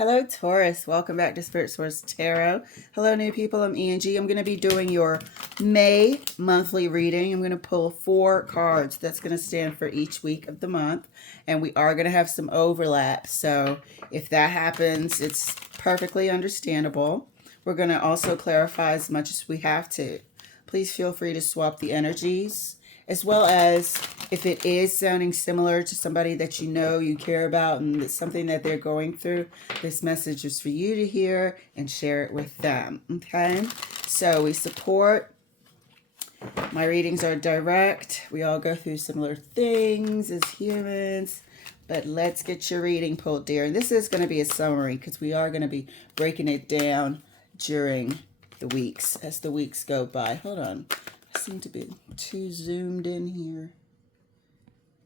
Hello, Taurus. Welcome back to Spirit Source Tarot. Hello, new people. I'm Angie. I'm going to be doing your May monthly reading. I'm going to pull 4 cards. That's going to stand for each week of the month. And we are going to have some overlap. So if that happens, it's perfectly understandable. We're going to also clarify as much as we have to. Please feel free to swap the energies, as well as if it is sounding similar to somebody that you care about, and it's something that they're going through, this message is for you to hear and share it with them, okay? So we support. My readings are direct. We all go through similar things as humans, but let's get your reading pulled, dear. And this is going to be a summary because we are going to be breaking it down during the weeks, as the weeks go by. Hold on. I seem to be too zoomed in here.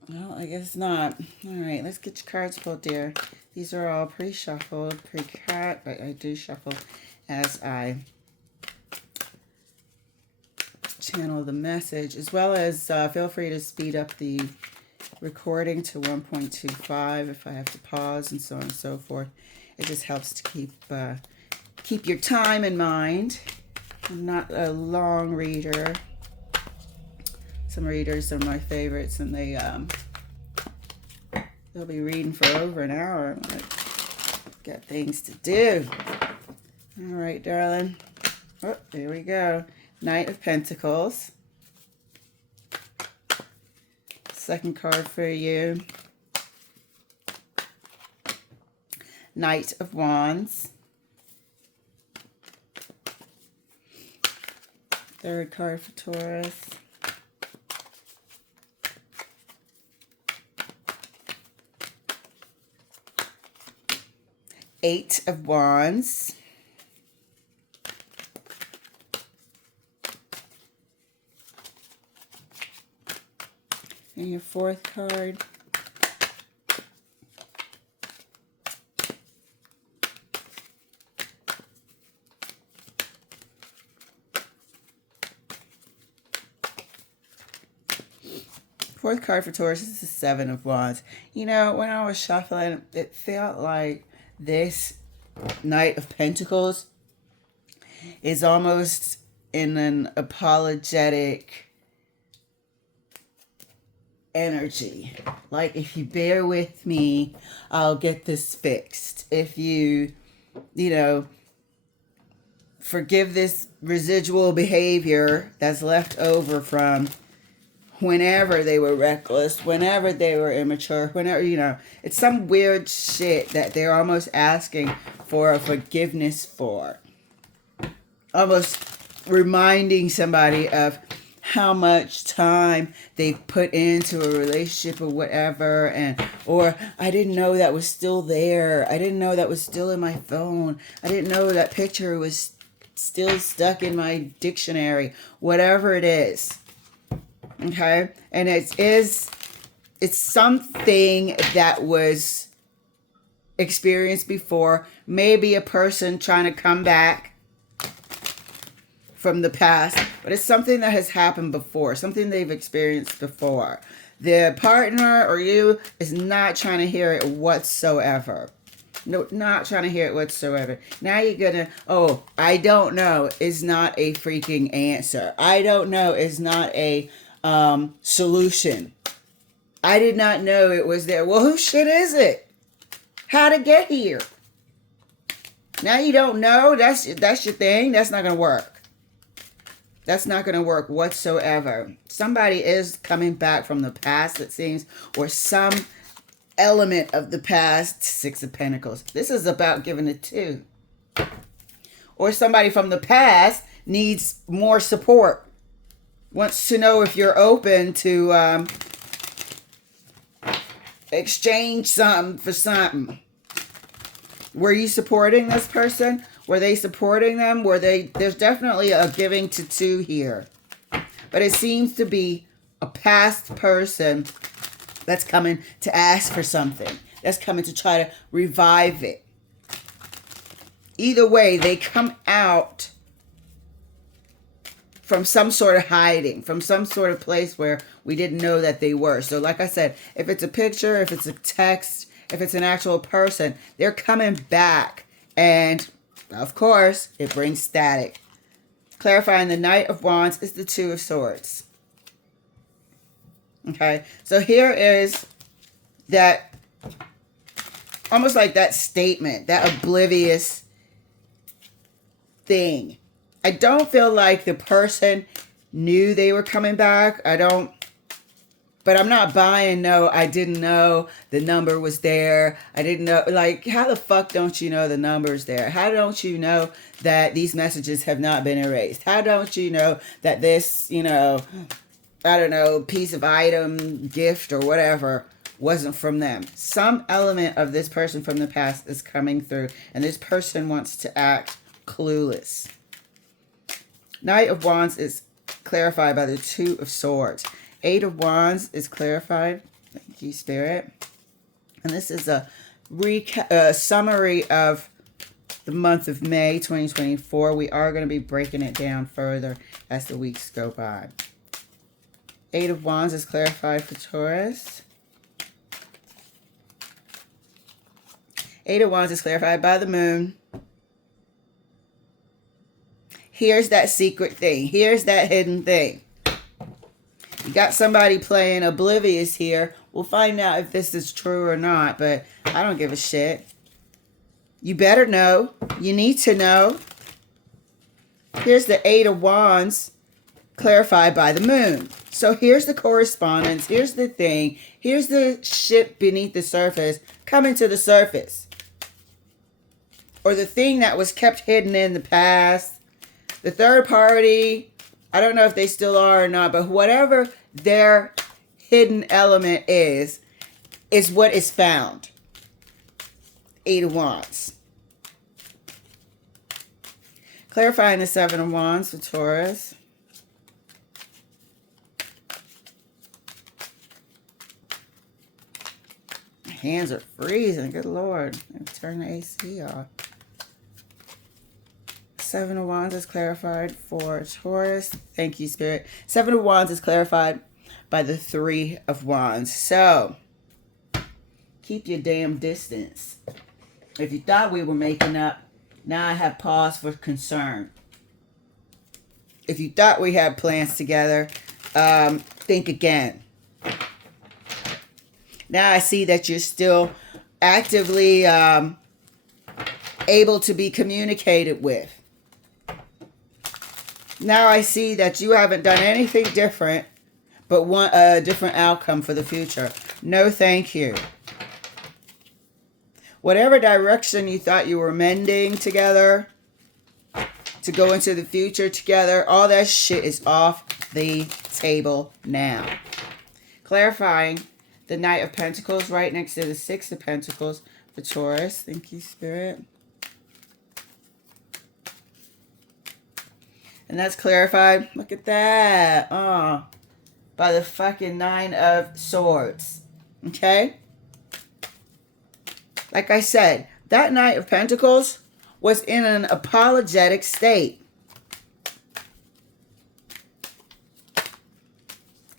Well, I guess not. All right, let's get your cards pulled, dear. These are all pre-shuffled, pre-cut, but I do shuffle as I channel the message, as well as feel free to speed up the recording to 1.25 if I have to pause and so on and so forth. It just helps to keep your time in mind. I'm not a long reader. Some readers are my favorites, and they'll be reading for over an hour. I'm like, got things to do. All right, darling. Oh, there we go. Knight of Pentacles. Second card for you. Knight of Wands. Third card for Taurus. Eight of Wands. And your fourth card. Fourth card for Taurus is the Seven of Wands. You know, when I was shuffling, it felt like this Knight of Pentacles is almost in an apologetic energy. Like, if you bear with me, I'll get this fixed. If you forgive this residual behavior that's left over from whenever they were reckless, whenever they were immature, whenever, it's some weird shit that they're almost asking for a forgiveness for. Almost reminding somebody of how much time they put into a relationship or whatever, or I didn't know that was still there. I didn't know that was still in my phone. I didn't know that picture was still stuck in my dictionary. Whatever it is. Okay, and it's something that was experienced before. Maybe a person trying to come back from the past, but it's something that has happened before, something they've experienced before. The partner or you is not trying to hear it whatsoever. No, not trying to hear it whatsoever. Now you're gonna, I don't know is not a freaking answer. I don't know is not a solution. I did not know it was there. Well, whose shit is it? How'd it get here? Now you don't know. That's your thing. That's not gonna work. That's not gonna work whatsoever. Somebody is coming back from the past, it seems, or some element of the past. Six of Pentacles. This is about giving it to. Or somebody from the past needs more support. Wants to know if you're open to exchange something for something. Were you supporting this person? Were they supporting them? There's definitely a giving to two here. But it seems to be a past person that's coming to ask for something. That's coming to try to revive it. Either way, they come out from some sort of hiding, from some sort of place where we didn't know that they were. So like I said, if it's a picture, if it's a text, if it's an actual person, they're coming back. And, of course, it brings static. Clarifying the Knight of Wands is the Two of Swords. Okay, so here is that, almost like that statement, that oblivious thing. I don't feel like the person knew they were coming back. But I'm not buying, no, I didn't know the number was there. I didn't know, like, how the fuck don't you know the number's there? How don't you know that these messages have not been erased? How don't you know that this, you know, I don't know, piece of item, gift, or whatever wasn't from them? Some element of this person from the past is coming through, and this person wants to act clueless. Knight of Wands is clarified by the Two of Swords. Eight of Wands is clarified. Thank you, Spirit. And this is a summary of the month of May 2024. We are going to be breaking it down further as the weeks go by. Eight of Wands is clarified for Taurus. Eight of Wands is clarified by the Moon. Here's that secret thing. Here's that hidden thing. You got somebody playing oblivious here. We'll find out if this is true or not, but I don't give a shit. You better know. You need to know. Here's the Eight of Wands clarified by the Moon. So here's the correspondence. Here's the thing. Here's the shit beneath the surface coming to the surface. Or the thing that was kept hidden in the past. The third party, I don't know if they still are or not, but whatever their hidden element is what is found. Eight of Wands. Clarifying the Seven of Wands for Taurus. My hands are freezing. Good Lord. Turn the AC off. Seven of Wands is clarified for Taurus. Thank you, Spirit. Seven of Wands is clarified by the Three of Wands. So, keep your damn distance. If you thought we were making up, now I have pause for concern. If you thought we had plans together, think again. Now I see that you're still actively able to be communicated with. Now I see that you haven't done anything different, but want a different outcome for the future. No, thank you. Whatever direction you thought you were mending together, to go into the future together, all that shit is off the table now. Clarifying the Knight of Pentacles right next to the Six of Pentacles for Taurus. Thank you, Spirit. And that's clarified. Look at that. Oh, by the fucking Nine of Swords. Okay? Like I said, that Knight of Pentacles was in an apologetic state.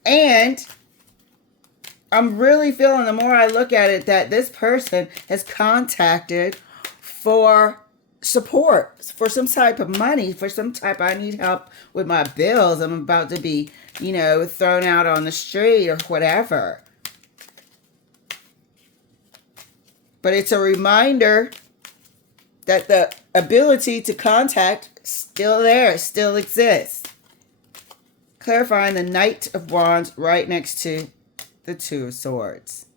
And I'm really feeling, the more I look at it, that this person has contacted for support, for some type of money, for some type, I need help with my bills. I'm about to be, you know, thrown out on the street or whatever. But it's a reminder that the ability to contact is still there, still exists. Clarifying the Knight of Wands right next to the Two of Swords.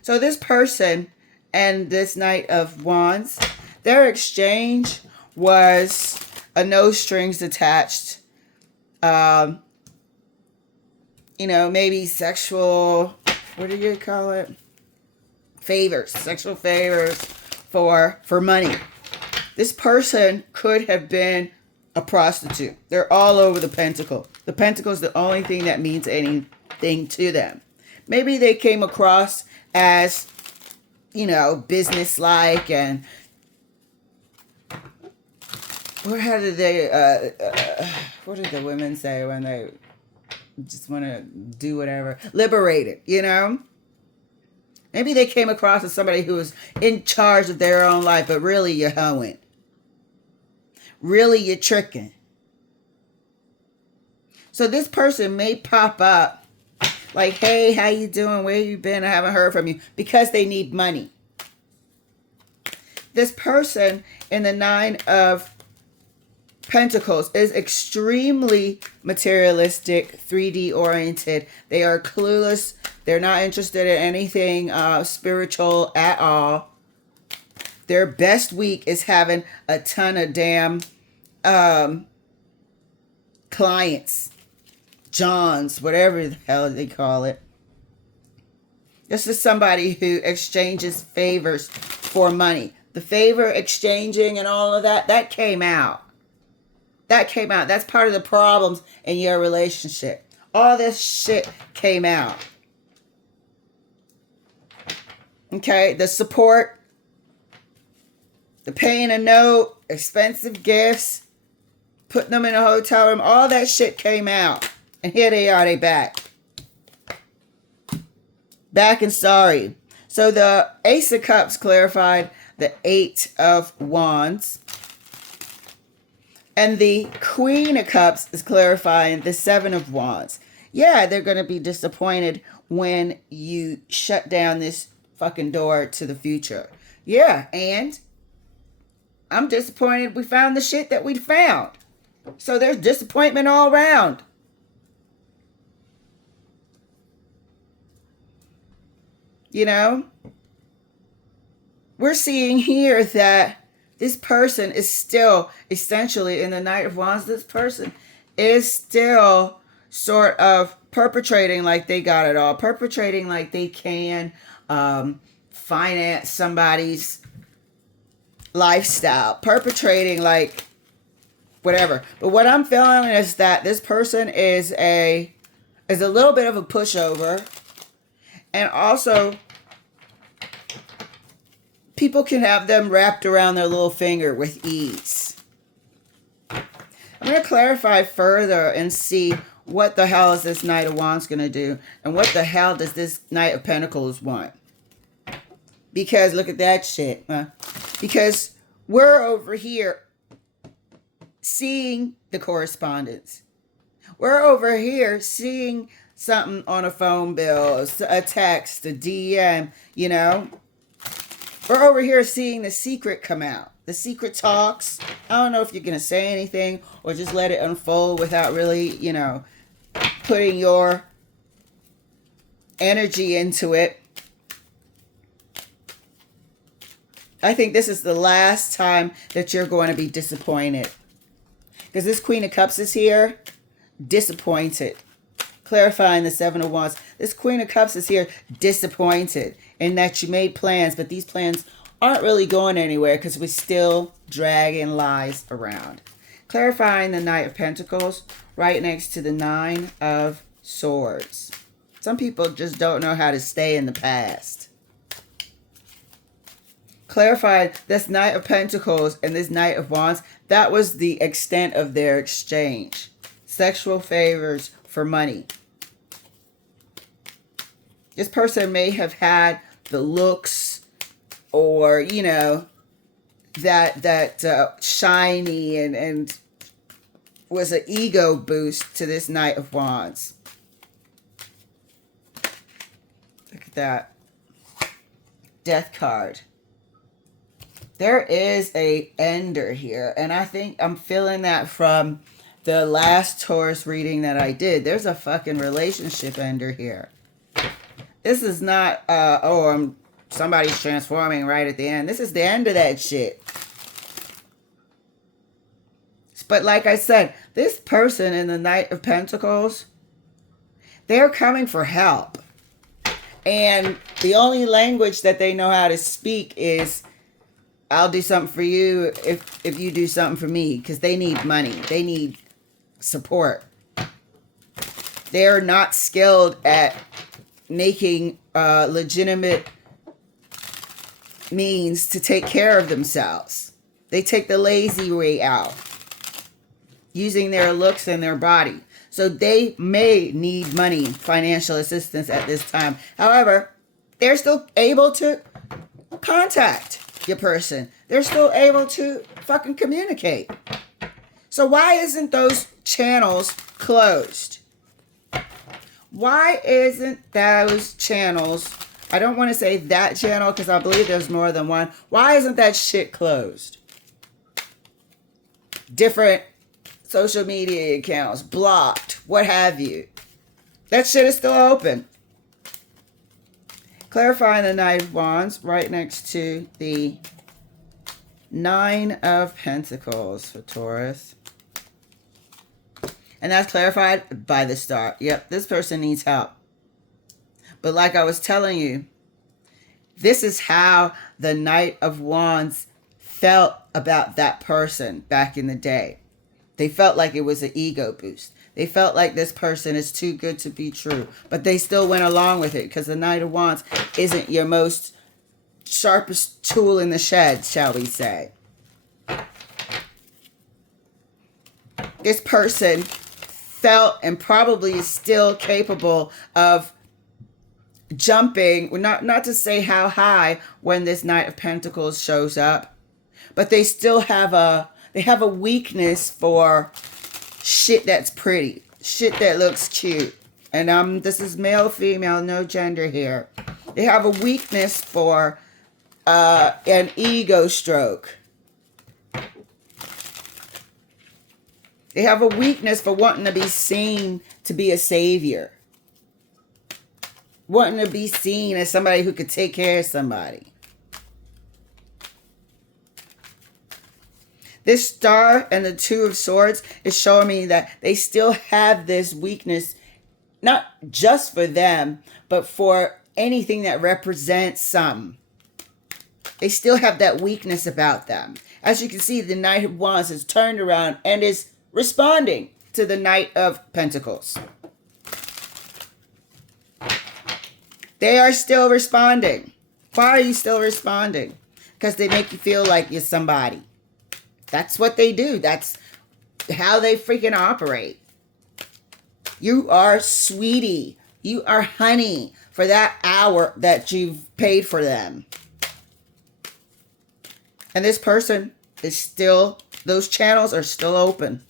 So this person and this Knight of Wands, their exchange was a no strings attached, you know, maybe sexual, what do you call it? Favors, sexual favors for money. This person could have been a prostitute. They're all over the pentacle. The pentacle is the only thing that means anything to them. Maybe they came across as, you know, businesslike and what did the women say when they just want to do whatever? Liberated, you know? Maybe they came across as somebody who was in charge of their own life, but really you're hoeing. Really you're tricking. So this person may pop up like, hey, how you doing? Where you been? I haven't heard from you, because they need money. This person in the Nine of Pentacles is extremely materialistic, 3D oriented. They are clueless. They're not interested in anything spiritual at all. Their best week is having a ton of damn clients, Johns, whatever the hell they call it. This is somebody who exchanges favors for money. The favor exchanging and all of that, that came out. That came out. That's part of the problems in your relationship. All this shit came out. Okay, the support, the paying a note, expensive gifts, putting them in a hotel room, all that shit came out. And here they are, they back. Back and sorry. So the Ace of Cups clarified the Eight of Wands. And the Queen of Cups is clarifying the Seven of Wands. Yeah, they're going to be disappointed when you shut down this fucking door to the future. Yeah, and I'm disappointed we found the shit that we found. So there's disappointment all around. You know? We're seeing here that this person is still, essentially, in the Knight of Wands, this person is still sort of perpetrating like they got it all. Perpetrating like they can finance somebody's lifestyle. Perpetrating like whatever. But what I'm feeling is that this person is a little bit of a pushover. And also, people can have them wrapped around their little finger with ease. I'm going to clarify further and see what the hell is this Knight of Wands going to do, and what the hell does this Knight of Pentacles want. Because look at that shit. Because we're over here seeing the correspondence. We're over here seeing something on a phone bill, a text, a DM, you know. We're over here seeing the secret come out. The secret talks. I don't know if you're going to say anything or just let it unfold without really, you know, putting your energy into it. I think this is the last time that you're going to be disappointed. Because this Queen of Cups is here, disappointed. Clarifying the Seven of Wands. This Queen of Cups is here, disappointed in that you made plans, but these plans aren't really going anywhere because we're still dragging lies around. Clarifying the Knight of Pentacles right next to the Nine of Swords. Some people just don't know how to stay in the past. Clarified this Knight of Pentacles and this Knight of Wands, that was the extent of their exchange. Sexual favors for money. This person may have had the looks or, you know, that shiny and was an ego boost to this Knight of Wands. Look at that. Death card. There is a ender here, and I think I'm feeling that from the last Taurus reading that I did. There's a fucking relationship ender here. This is not, somebody's transforming right at the end. This is the end of that shit. But like I said, this person in the Knight of Pentacles, they're coming for help. And the only language that they know how to speak is, I'll do something for you if you do something for me. Because they need money. They need support. They're not skilled at making legitimate means to take care of themselves. They take the lazy way out, using their looks and their body. So they may need money, financial assistance at this time. However, they're still able to contact your person. They're still able to fucking communicate. So why isn't those channels closed? Why isn't those channels, I don't want to say that channel because I believe there's more than one. Why isn't that shit closed? Different social media accounts, blocked, what have you. That shit is still open. Clarifying the Knight of Wands right next to the Nine of Pentacles for Taurus. And that's clarified by the Star. Yep, this person needs help. But like I was telling you, this is how the Knight of Wands felt about that person back in the day. They felt like it was an ego boost. They felt like this person is too good to be true. But they still went along with it because the Knight of Wands isn't your most sharpest tool in the shed, shall we say. This person felt and probably is still capable of jumping, not to say how high when this Knight of Pentacles shows up, but they still have a weakness for shit that's pretty, shit that looks cute. And this is male, female, no gender here. They have a weakness for an ego stroke. They have a weakness for wanting to be seen to be a savior. Wanting to be seen as somebody who could take care of somebody. This Star and the Two of Swords is showing me that they still have this weakness, not just for them, but for anything that represents some. They still have that weakness about them. As you can see, the Knight of Wands has turned around and is responding to the Knight of Pentacles. They are still responding. Why are you still responding? Because they make you feel like you're somebody. That's what they do. That's how they freaking operate. You are sweetie. You are honey for that hour that you've paid for them. And this person is still, those channels are still open.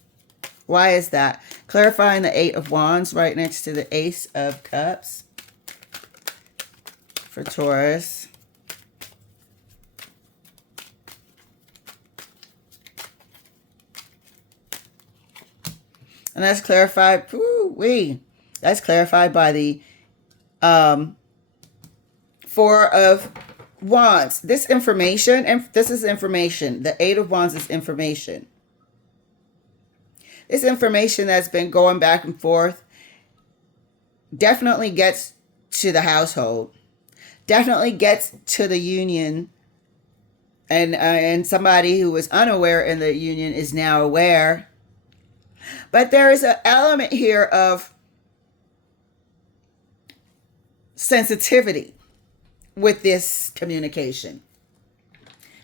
Why is that? Clarifying the Eight of Wands right next to the Ace of Cups for Taurus. And that's clarified, that's clarified by the Four of Wands. This information, and this is information. The Eight of Wands is information. This information that's been going back and forth definitely gets to the household. Definitely gets to the union. And somebody who was unaware in the union is now aware. But there is an element here of sensitivity with this communication.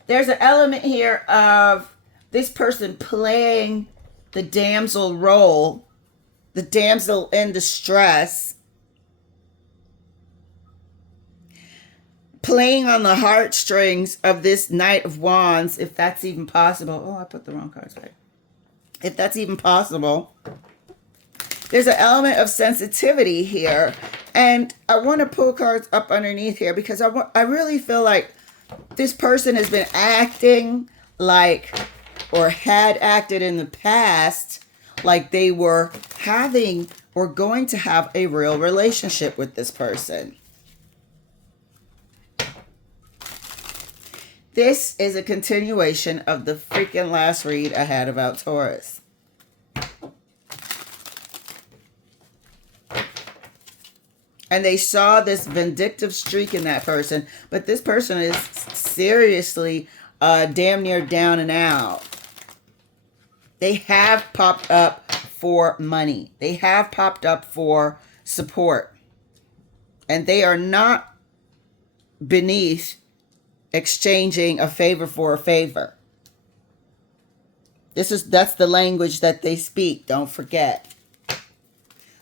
There's an element here of this person playing the damsel role, the damsel in distress, playing on the heartstrings of this Knight of Wands, if that's even possible. Oh, I put the wrong cards right. If that's even possible. There's an element of sensitivity here. And I want to pull cards up underneath here because I really feel like this person has been acting like, or had acted in the past, like they were having or going to have a real relationship with this person. This is a continuation of the freaking last read I had about Taurus. And they saw this vindictive streak in that person, but this person is seriously damn near down and out. They have popped up for money. They have popped up for support. And they are not beneath exchanging a favor for a favor. That's the language that they speak. Don't forget.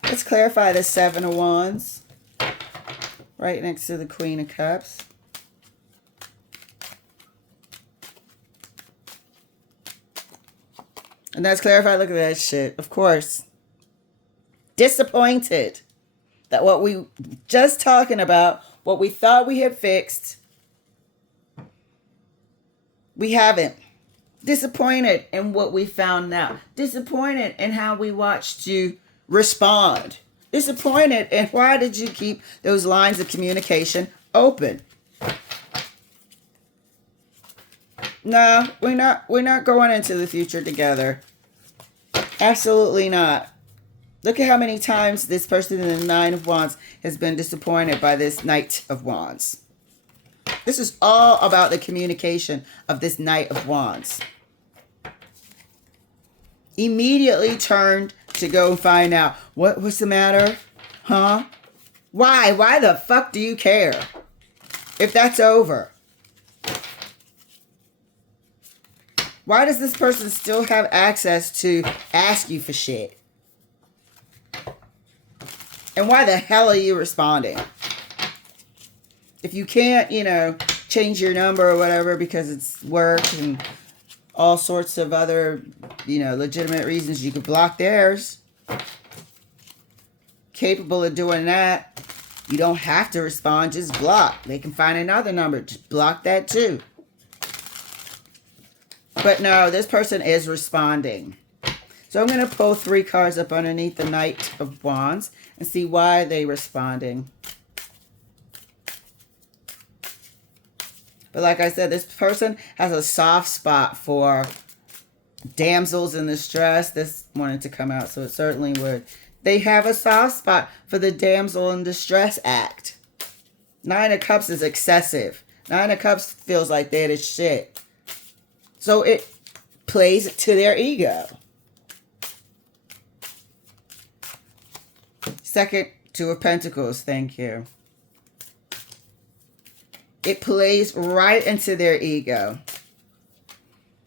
Let's clarify the Seven of Wands. right next to the Queen of Cups. And that's clarified. Look at that shit. Of course. Disappointed that what we just talking about, what we thought we had fixed, we haven't. Disappointed in what we found now. Disappointed in how we watched you respond. Disappointed in why did you keep those lines of communication open? No, we're not going into the future together. Absolutely not. Look at how many times this person in the Nine of Wands has been disappointed by this Knight of Wands. This is all about the communication of this Knight of Wands. Immediately turned to go find out what's the matter? Huh? Why? Why the fuck do you care? If that's over. Why does this person still have access to ask you for shit? And why the hell are you responding? If you can't, change your number or whatever because it's work and all sorts of other, legitimate reasons, you could block theirs. Capable of doing that. You don't have to respond, just block. They can find another number, just block that too. But no, this person is responding. So I'm going to pull 3 cards up underneath the Knight of Wands and see why they're responding. But like I said, this person has a soft spot for damsels in distress. This wanted to come out, so it certainly would. They have a soft spot for the damsel in distress act. 9 of Cups is excessive. 9 of Cups feels like they're the shit. So it plays to their ego. Second, 2 of Pentacles. Thank you. It plays right into their ego.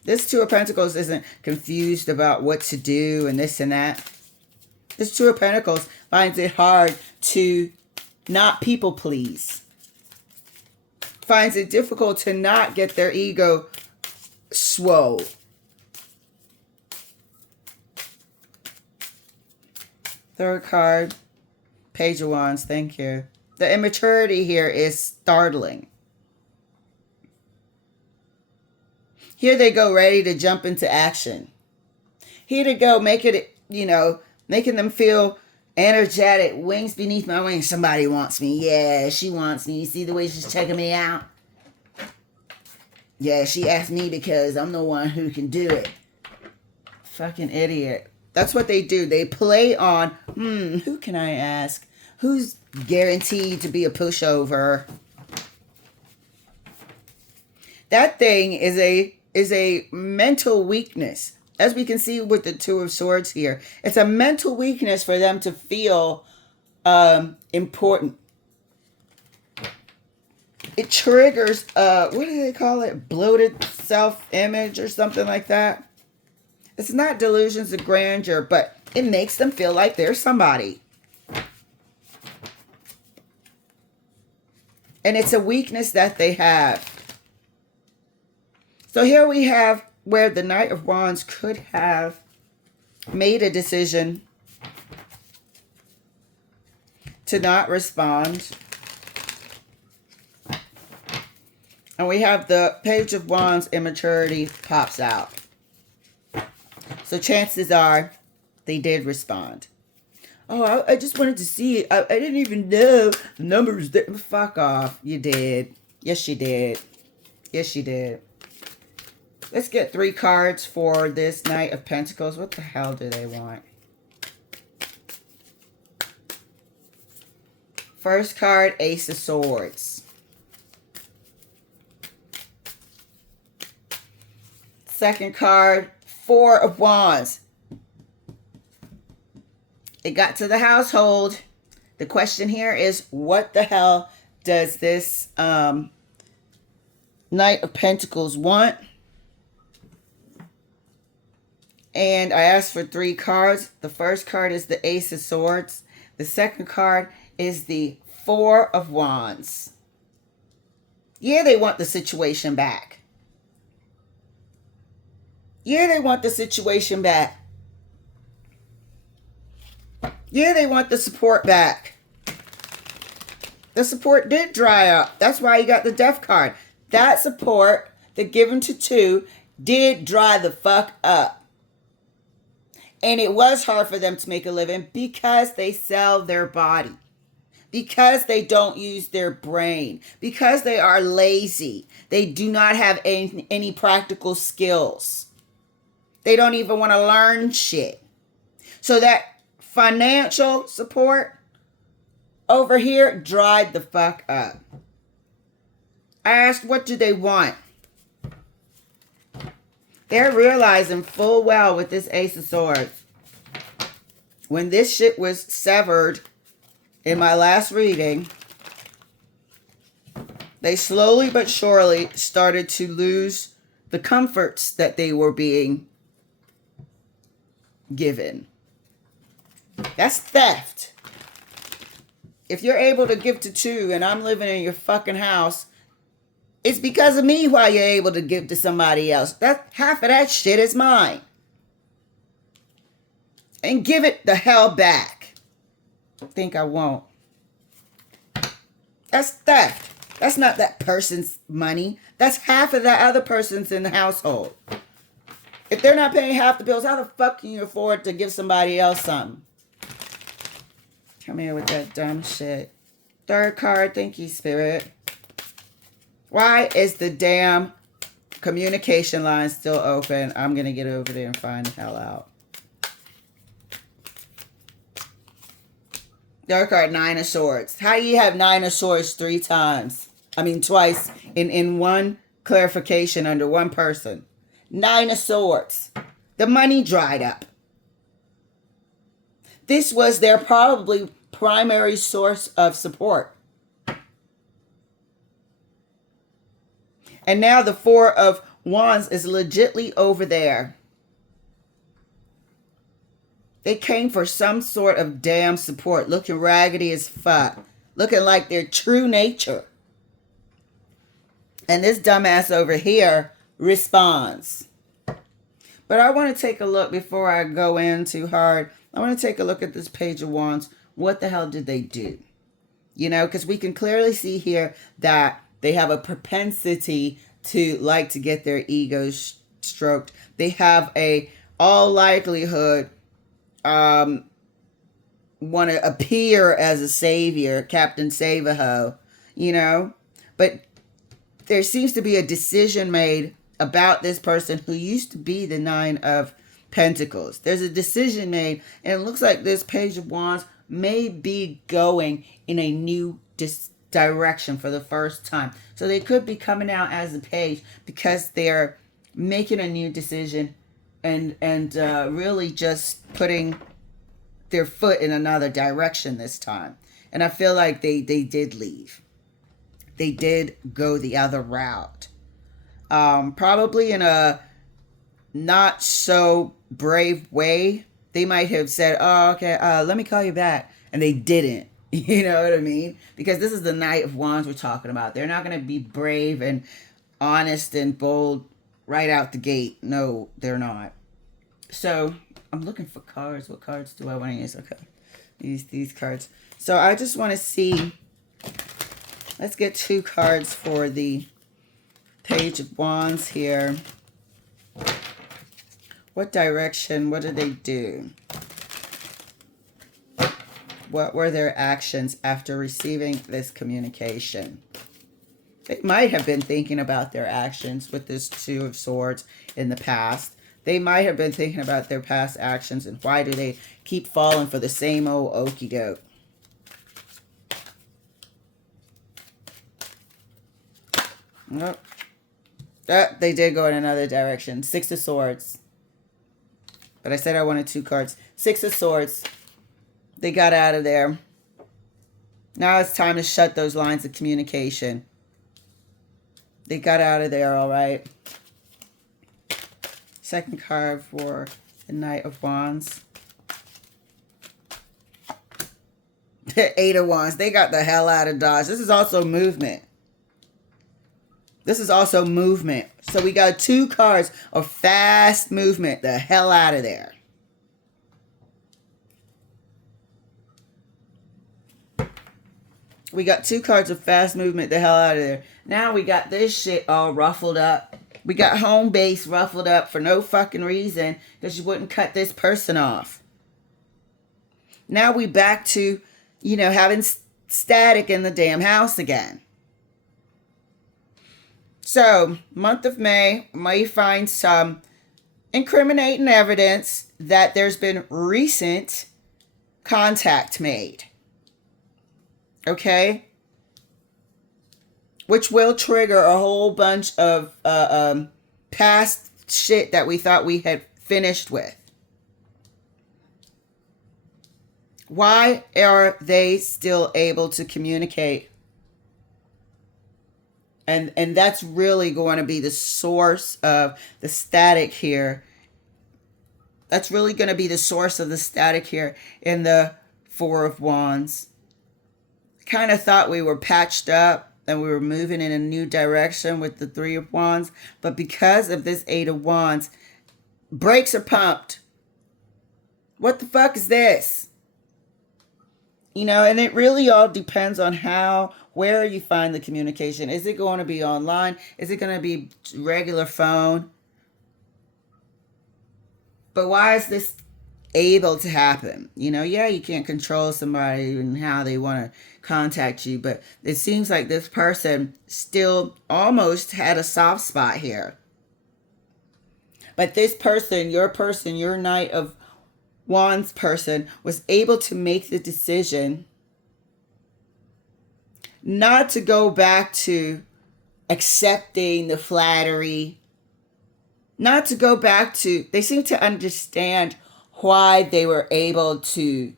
This 2 of Pentacles isn't confused about what to do and this and that. This 2 of Pentacles finds it hard to not people please. Finds it difficult to not get their ego swole. Third card, Page of Wands. Thank you. The immaturity here is startling. Here they go ready to jump into action. Here to go, making them feel energetic. Wings beneath my wings. Somebody wants me. Yeah, she wants me. You see the way she's checking me out? Yeah, she asked me because I'm the one who can do it. Fucking idiot. That's what they do. They play on, who can I ask? Who's guaranteed to be a pushover? That thing is a mental weakness. As we can see with the 2 of Swords here. It's a mental weakness for them to feel important. It triggers, what do they call it? Bloated self-image or something like that. It's not delusions of grandeur, but it makes them feel like they're somebody. And it's a weakness that they have. So here we have where the Knight of Wands could have made a decision to not respond. And we have the Page of Wands immaturity pops out. So chances are they did respond. Oh, I just wanted to see. I didn't even know the numbers. Fuck off. You did. Yes, you did. Yes, you did. Let's get 3 cards for this Knight of Pentacles. What the hell do they want? First card, Ace of Swords. Second card, 4 of Wands. It got to the household. The question here is, what the hell does this Knight of Pentacles want? And I asked for 3 cards. The first card is the Ace of Swords. The second card is the Four of Wands. Yeah, they want the situation back. Yeah, they want the situation back. Yeah, they want the support back. The support did dry up. That's why you got the Death card. That support, the given to two, did dry the fuck up. And it was hard for them to make a living because they sell their body. Because they don't use their brain. Because they are lazy. They do not have any practical skills. They don't even want to learn shit. So that financial support over here dried the fuck up. I asked, what do they want? They're realizing full well with this Ace of Swords. When this shit was severed in my last reading, they slowly but surely started to lose the comforts that they were being given. That's theft. If you're able to give to two and I'm living in your fucking house, it's because of me why you're able to give to somebody else. That half of that shit is mine. And give it the hell back. I think I won't. That's theft. That's not that person's money. That's half of that other person's in the household. If they're not paying half the bills, how the fuck can you afford to give somebody else something? Come here with that dumb shit. Third card, thank you, Spirit. Why is the damn communication line still open? I'm going to get over there and find the hell out. Third card, Nine of Swords. How do you have Nine of Swords twice in one clarification under one person? Nine of Swords. The money dried up. This was their probably primary source of support. And now the Four of Wands is legitly over there. They came for some sort of damn support, looking raggedy as fuck, looking like their true nature. And this dumbass over here responds. But I want to take a look before I go in too hard. I want to take a look at this Page of Wands. What the hell did they do? You know, because we can clearly see here that they have a propensity to like to get their egos stroked. They have a all likelihood want to appear as a savior, Captain Save-A-Ho, you know. But there seems to be a decision made about this person who used to be the Nine of Pentacles. There's a decision made, and it looks like this Page of Wands may be going in a new direction for the first time. So they could be coming out as a page because they're making a new decision and really just putting their foot in another direction this time. And I feel like they did leave. They did go the other route. Probably in a not so brave way. They might have said, oh, okay, let me call you back. And they didn't. You know what I mean? Because this is the Knight of Wands we're talking about. They're not going to be brave and honest and bold right out the gate. No, they're not. So I'm looking for cards. What cards do I want to use? Okay. These cards. So I just want to see. Let's get two cards for the Page of Wands here. What direction? What did they do? What were their actions after receiving this communication? They might have been thinking about their actions with this Two of Swords in the past. They might have been thinking about their past actions and why do they keep falling for the same old okie doke. Nope. They did go in another direction. Six of Swords. But I said I wanted two cards. Six of Swords. They got out of there. Now it's time to shut those lines of communication. They got out of there, all right. Second card for the Knight of Wands. Eight of Wands. They got the hell out of Dodge. This is also movement. This is also movement. So we got 2 cards of fast movement. The hell out of there. We got 2 cards of fast movement. The hell out of there. Now we got this shit all ruffled up. We got home base ruffled up for no fucking reason because you wouldn't cut this person off. Now we back to, you know, having static in the damn house again. So, month of May, may find some incriminating evidence that there's been recent contact made. Okay? Which will trigger a whole bunch of past shit that we thought we had finished with. Why are they still able to communicate? And that's really going to be the source of the static here. That's really going to be the source of the static here in the Four of Wands. Kind of thought we were patched up and we were moving in a new direction with the Three of Wands. But because of this Eight of Wands, brakes are pumped. What the fuck is this? You know, and it really all depends on where you find the communication. Is it going to be online? Is it going to be regular phone? But why is this able to happen? You know, yeah, you can't control somebody and how they want to contact you, but it seems like this person still almost had a soft spot here. But this person, your Knight of Wands person, was able to make the decision not to go back to accepting the flattery, not to go back to, they seem to understand why they were able to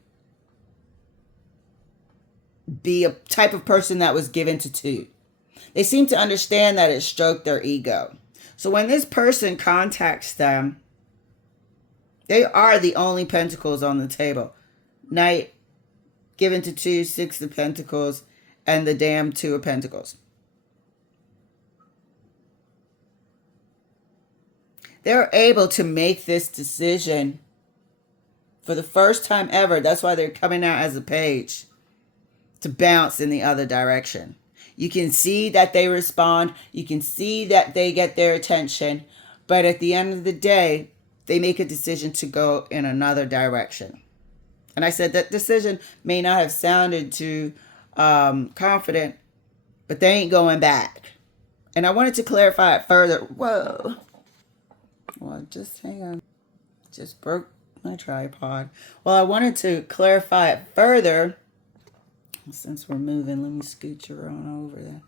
be a type of person that was given to 2. They seem to understand that it stroked their ego. So when this person contacts them, they are the only pentacles on the table. Knight given to 2, 6 of Pentacles, and the damn 2 of Pentacles. They're able to make this decision for the first time ever. That's why they're coming out as a page, to bounce in the other direction. You can see that they respond. You can see that they get their attention. But at the end of the day, they make a decision to go in another direction. And I said that decision may not have sounded too confident, but they ain't going back. And I wanted to clarify it further. Whoa. Well, just hang on. Just broke my tripod. Well, I wanted to clarify it further. Since we're moving, let me scoot you on over there.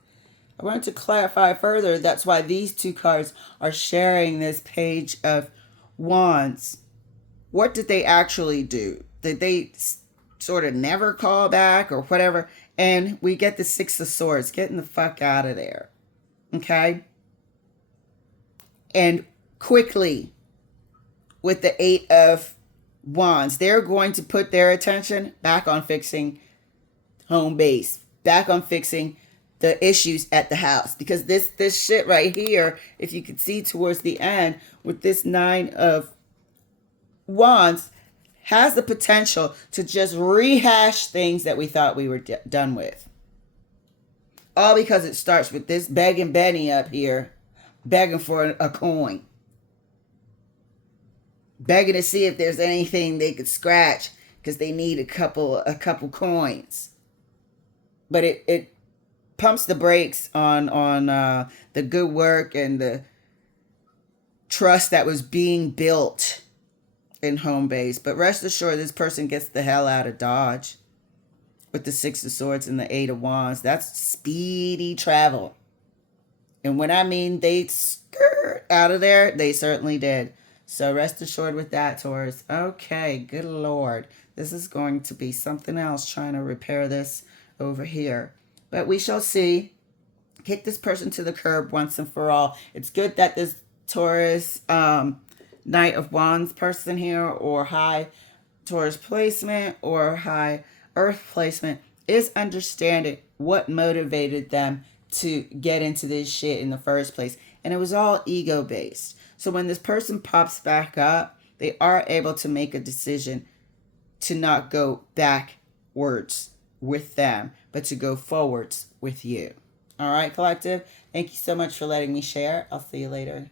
I wanted to clarify further. That's why these 2 cards are sharing this Page of Wands. What did they actually do? Did they sort of never call back or whatever? And we get the 6 of Swords, getting the fuck out of there. Okay? And quickly, with the 8 of Wands, they're going to put their attention back on fixing home base, back on fixing the issues at the house. Because this shit right here, if you could see towards the end, with this 9 of Wands, has the potential to just rehash things that we thought we were done with. All because it starts with this begging Benny up here, begging for a coin. Begging to see if there's anything they could scratch because they need a couple coins. But it pumps the brakes on the good work and the trust that was being built in home base. But rest assured, this person gets the hell out of Dodge with the 6 of Swords and the 8 of Wands. That's speedy travel. And when I mean they skirt out of there, they certainly did. So rest assured with that, Taurus. Okay, good Lord. This is going to be something else trying to repair this over here. But we shall see. Kick this person to the curb once and for all. It's good that this Taurus Knight of Wands person here, or high Taurus placement, or high Earth placement is understanding what motivated them to get into this shit in the first place. And it was all ego based. So when this person pops back up, they are able to make a decision to not go backwards with them, but to go forwards with you. All right, collective. Thank you so much for letting me share. I'll see you later.